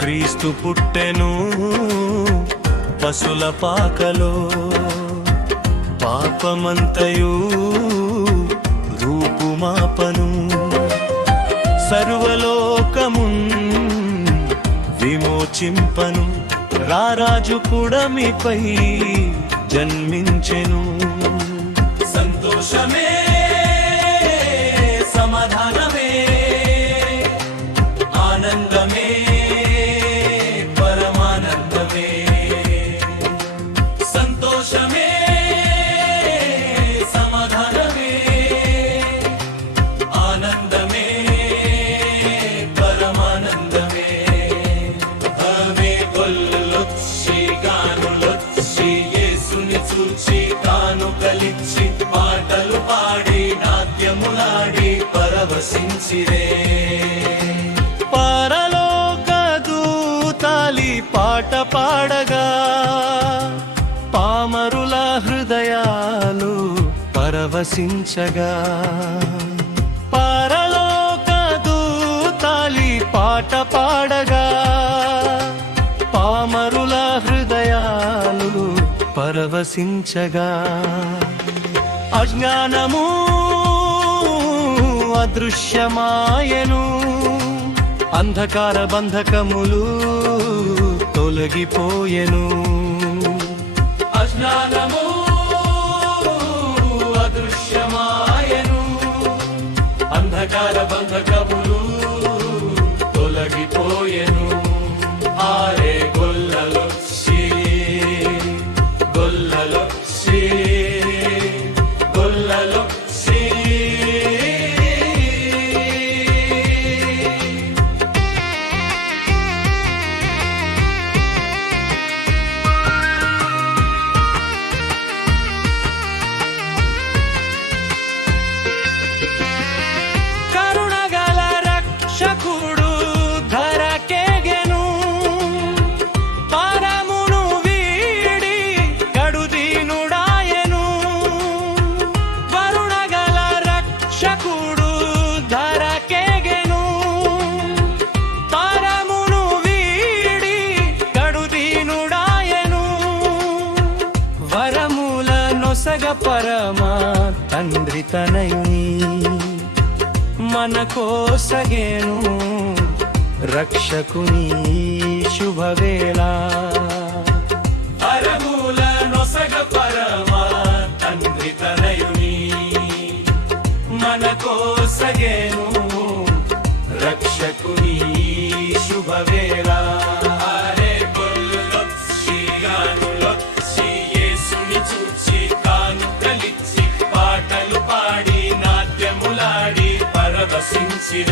క్రీస్తు పుట్టెను పశుల పాకలో. పాపమంతయు రూపుమాపను. సర్వలోకమున్ విమోచింపను. రారాజు కూడా మీపై జన్మించెను. సంతోషమే కానుకలిచ్చి పాటలు పాడి నాట్యములాడి పరవశించిరే. పరలోక దూతాలి పాట పాడగా పామరుల హృదయాలు పరవశించగా. పరలోక దూతాలి పాట పాడగా పరవశించగా అజ్ఞానము అదృశ్యమాయను. అంధకార బంధకములు తొలగిపోయెను. అజ్ఞానము వరముల పరమా తండ్రి తనయుని మన కోసగేను రక్షకుని శుభవేళ. వరముల నొసగ పరమా తండ్రి తనయుని మన కోసగేను రక్షకుని శుభవేళ. పాటలు